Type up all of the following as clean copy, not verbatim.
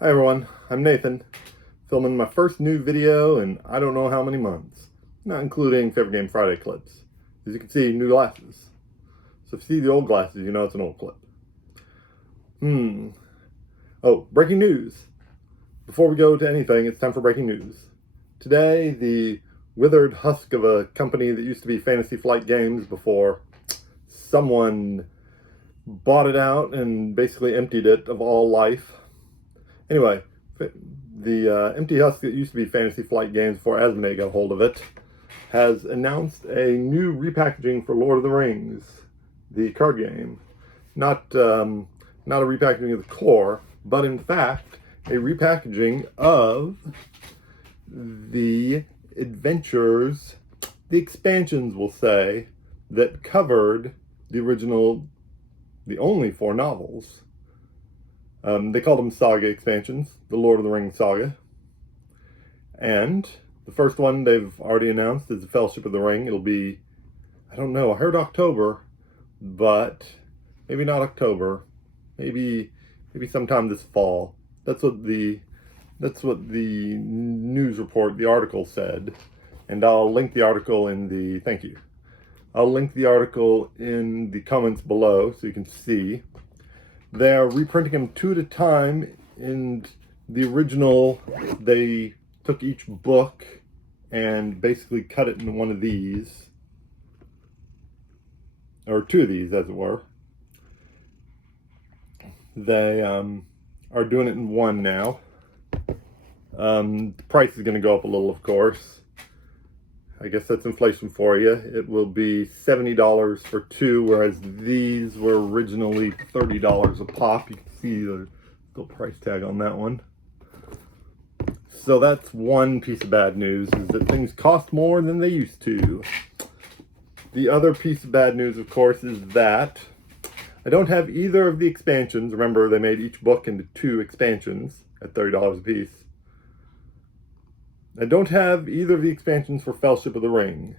Hi everyone, I'm Nathan, filming my first new video in I don't know how many months, not including Favorite Game Friday clips. As you can see, new glasses. So if you see the old glasses, you know it's an old clip. Oh, breaking news. Before we go to anything, it's time for breaking news. Today, the withered husk of a company that used to be Fantasy Flight Games before someone bought it out and basically emptied it of all life. Anyway, the empty husk that used to be Fantasy Flight Games before Asmodee got hold of it has announced a new repackaging for Lord of the Rings, the card game. Not a repackaging of the core, but in fact a repackaging of the adventures, the expansions, we'll say, that covered the original, the only 4 novels. They called them saga expansions, the Lord of the Rings saga. And the first one they've already announced is the Fellowship of the Ring. It'll be, I don't know, I heard October, but maybe not October. Maybe sometime this fall. That's what the news report, the article said. And I'll link the article in the, thank you. I'll link the article in the comments below so you can see. They're reprinting them 2 at a time. In the original, they took each book and basically cut it into one of these, or 2 of these, as it were. They are doing it in one now. The price is going to go up a little, of course. I guess that's inflation for you. It will be $70 for 2, whereas these were originally $30 a pop. You can see the little price tag on that one. So that's one piece of bad news, is that things cost more than they used to. The other piece of bad news, of course, is that I don't have either of the expansions. Remember, they made each book into 2 expansions at $30 a piece. I don't have either of the expansions for Fellowship of the Ring.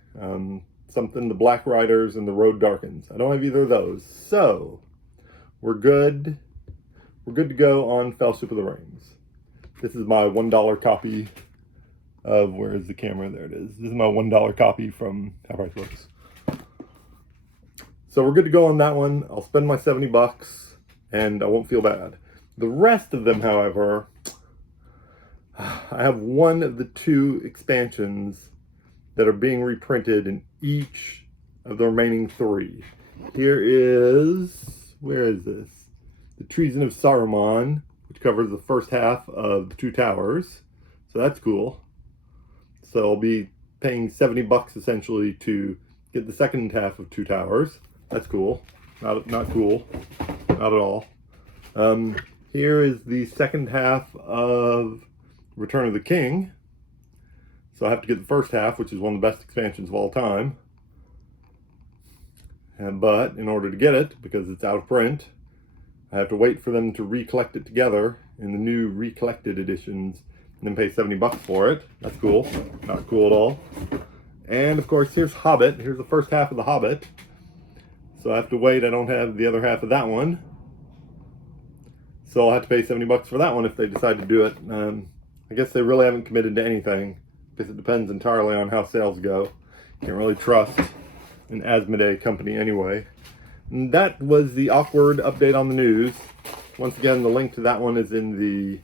Something, the Black Riders and the Road Darkens. I don't have either of those. So, we're good. We're good to go on Fellowship of the Rings. This is my $1 copy of, where is the camera? There it is. This is my $1 copy from How Price Works. So we're good to go on that one. I'll spend my $70 and I won't feel bad. The rest of them, however, I have one of the 2 expansions that are being reprinted in each of the remaining 3. Here is, where is this? The Treason of Saruman, which covers the first half of the 2 Towers. So that's cool. So I'll be paying $70 essentially to get the second half of 2 Towers. That's cool. Not cool. Not at all. Here is the second half of Return of the King. So I have to get the first half, which is one of the best expansions of all time. But in order to get it, because it's out of print, I have to wait for them to recollect it together in the new recollected editions and then pay $70 for it. That's cool. Not cool at all. And of course, here's Hobbit. Here's the first half of The Hobbit. So I have to wait. I don't have the other half of that one. So I'll have to pay $70 for that one if they decide to do it. I guess they really haven't committed to anything, because it depends entirely on how sales go. Can't really trust an Asmodee company anyway. And that was the awkward update on the news. Once again, the link to that one is in the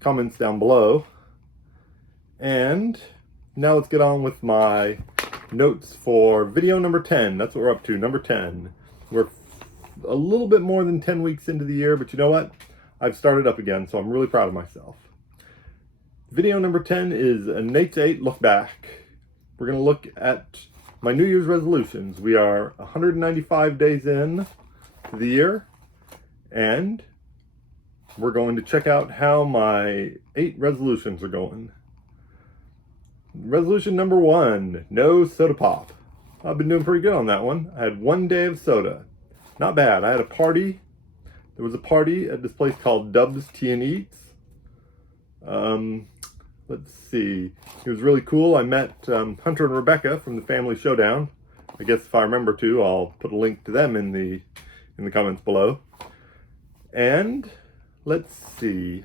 comments down below. And now let's get on with my notes for video number 10. That's what we're up to, number 10. We're a little bit more than 10 weeks into the year, but you know what? I've started up again, so I'm really proud of myself. Video number 10 is a Nate's 8 look back. We're going to look at my New Year's resolutions. We are 195 days in to the year, and we're going to check out how my 8 resolutions are going. Resolution number 1, no soda pop. I've been doing pretty good on that one. I had 1 day of soda. Not bad. I had a party. There was a party at this place called Dub's Tea and Eats. Let's see. It was really cool. I met Hunter and Rebecca from the Family Showdown. I guess if I remember to, I'll put a link to them in the comments below. And let's see.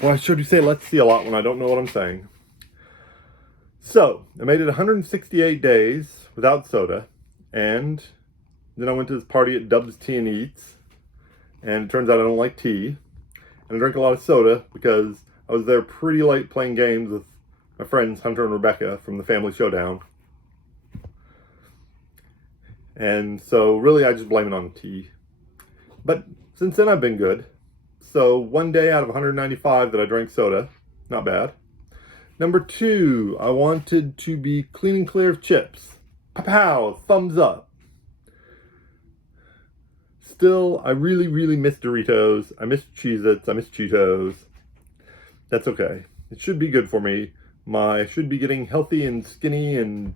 Well, I sure do say let's see a lot when I don't know what I'm saying. So, I made it 168 days without soda, and then I went to this party at Dub's Tea and Eats, and it turns out I don't like tea, and I drink a lot of soda because I was there pretty late playing games with my friends Hunter and Rebecca from the Family Showdown. And so really I just blame it on the tea. But since then I've been good. So one day out of 195 that I drank soda, not bad. Number 2, I wanted to be clean and clear of chips. Pow, thumbs up. Still, I really, really miss Doritos. I miss Cheez-Its. I miss Cheetos. That's okay. It should be good for me. I should be getting healthy and skinny and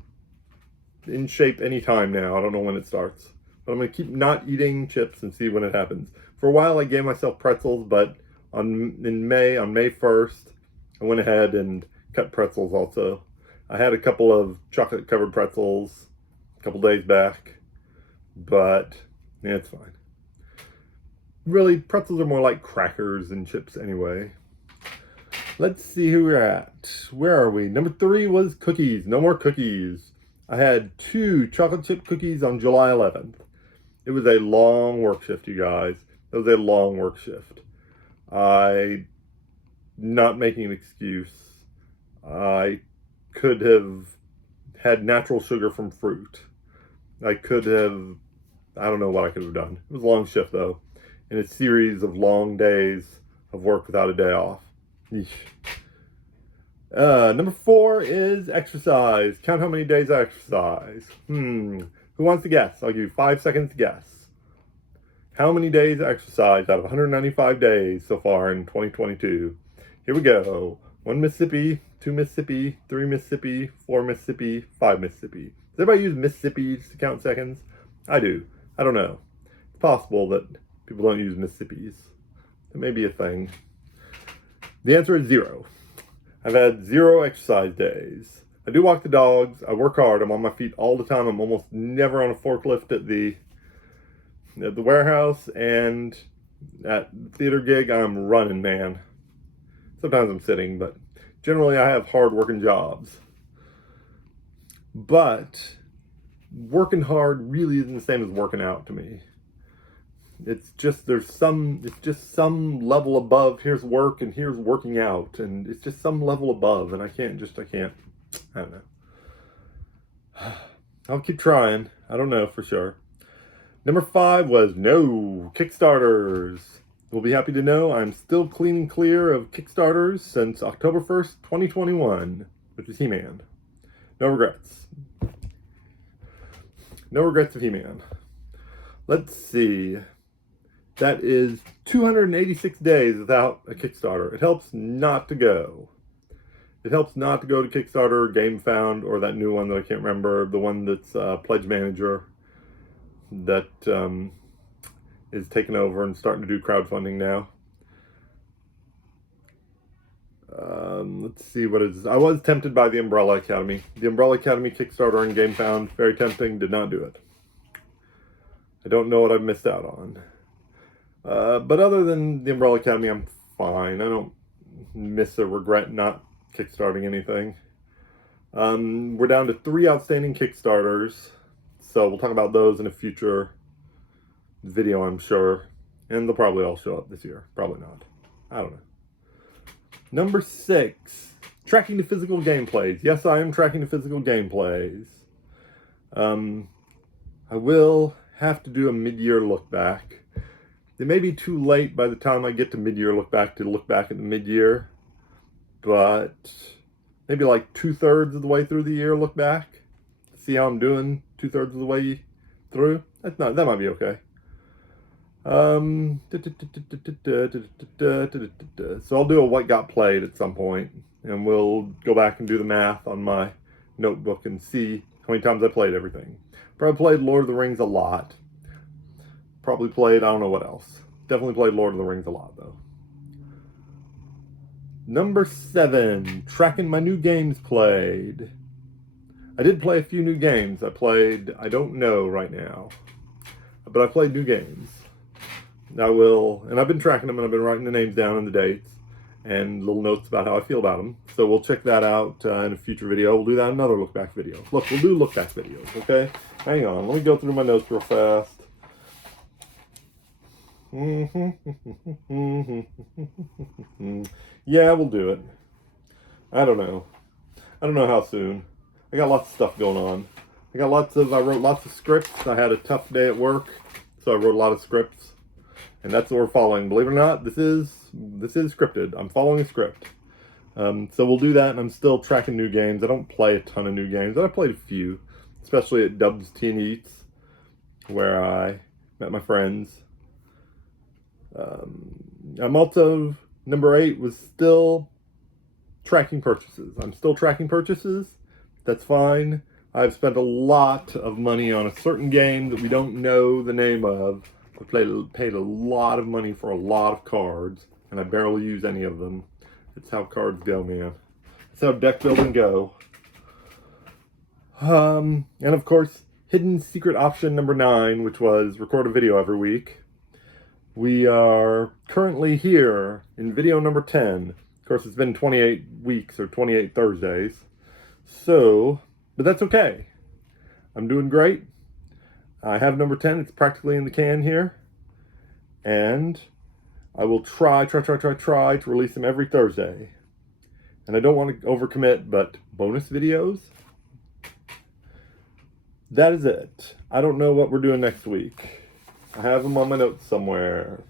in shape anytime now. I don't know when it starts. But I'm going to keep not eating chips and see when it happens. For a while, I gave myself pretzels, but on May 1st, I went ahead and cut pretzels also. I had a couple of chocolate-covered pretzels a couple days back, but yeah, it's fine. Really, pretzels are more like crackers than chips anyway. Let's see who we're at. Where are we? Number 3 was cookies. No more cookies. I had 2 chocolate chip cookies on July 11th. It was a long work shift, you guys. It was a long work shift. Not making an excuse. I could have had natural sugar from fruit. I don't know what I could have done. It was a long shift though. In a series of long days of work without a day off. Number 4 is exercise. Count how many days I exercise. Who wants to guess? I'll give you 5 seconds to guess. How many days I exercise out of 195 days so far in 2022? Here we go. 1 Mississippi, 2 Mississippi, 3 Mississippi, 4 Mississippi, 5 Mississippi. Does everybody use Mississippis to count seconds? I do. I don't know. It's possible that people don't use Mississippis. It may be a thing. The answer is 0. I've had 0 exercise days. I do walk the dogs. I work hard. I'm on my feet all the time. I'm almost never on a forklift at the warehouse, and at the theater gig, I'm running, man. Sometimes I'm sitting, but generally I have hard-working jobs. But working hard really isn't the same as working out to me. It's just some level above. Here's work and here's working out, and it's just some level above, and I can't. I don't know. I'll keep trying. I don't know for sure. Number 5 was no Kickstarters. You'll be happy to know I'm still clean and clear of Kickstarters since October 1st, 2021, which is He-Man. No regrets. No regrets of He-Man. Let's see. That is 286 days without a Kickstarter. It helps not to go. It helps not to go to Kickstarter, GameFound, or that new one that I can't remember, the one that's Pledge Manager that is taking over and starting to do crowdfunding now. Let's see what is. I was tempted by the Umbrella Academy. The Umbrella Academy Kickstarter and GameFound, very tempting, did not do it. I don't know what I've missed out on. But other than the Umbrella Academy, I'm fine. I don't miss or regret not kickstarting anything. We're down to 3 outstanding Kickstarters, so we'll talk about those in a future video, I'm sure. And they'll probably all show up this year. Probably not. I don't know. Number 6, tracking the physical gameplays. Yes, I am tracking the physical gameplays. I will have to do a mid-year look back. It may be too late by the time I get to mid-year look back to look back at the mid-year, but maybe like 2/3 of the way through the year look back. See how I'm doing 2/3 of the way through. That might be okay. So I'll do a what got played at some point, and we'll go back and do the math on my notebook and see how many times I played everything. Probably played Lord of the Rings a lot. Probably played, I don't know what else. Definitely played Lord of the Rings a lot, though. Number 7, tracking my new games played. I did play a few new games. I don't know right now, but I played new games. And I've been tracking them, and I've been writing the names down and the dates. and little notes about how I feel about them. So we'll check that out in a future video. We'll do that in another look back video. Look, we'll do look back videos, okay? Hang on, let me go through my notes real fast. Yeah, we'll do it. I don't know how soon. I got lots of stuff going on. I wrote lots of scripts. I had a tough day at work, so I wrote a lot of scripts. And that's what we're following. Believe it or not, this is scripted. I'm following a script. So we'll do that, and I'm still tracking new games. I don't play a ton of new games, but I played a few, especially at Dub's Tea and Eats, where I met my friends. I'm also, number 8 was still tracking purchases. I'm still tracking purchases. That's fine. I've spent a lot of money on a certain game that we don't know the name of. I paid a lot of money for a lot of cards, and I barely use any of them. It's how cards go, man. It's how deck building go. And of course, hidden secret option number 9, which was record a video every week. We are currently here in video number 10. Of course, it's been 28 weeks or 28 Thursdays. So, but that's okay. I'm doing great. I have number 10. It's practically in the can here. And I will try to release them every Thursday. And I don't want to overcommit, but bonus videos? That is it. I don't know what we're doing next week. I have them on my notes somewhere.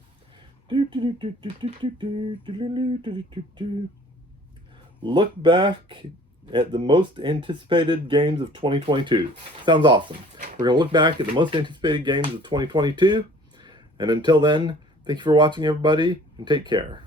Look back at the most anticipated games of 2022. Sounds awesome. We're going to look back at the most anticipated games of 2022. And until then, thank you for watching, everybody, and take care.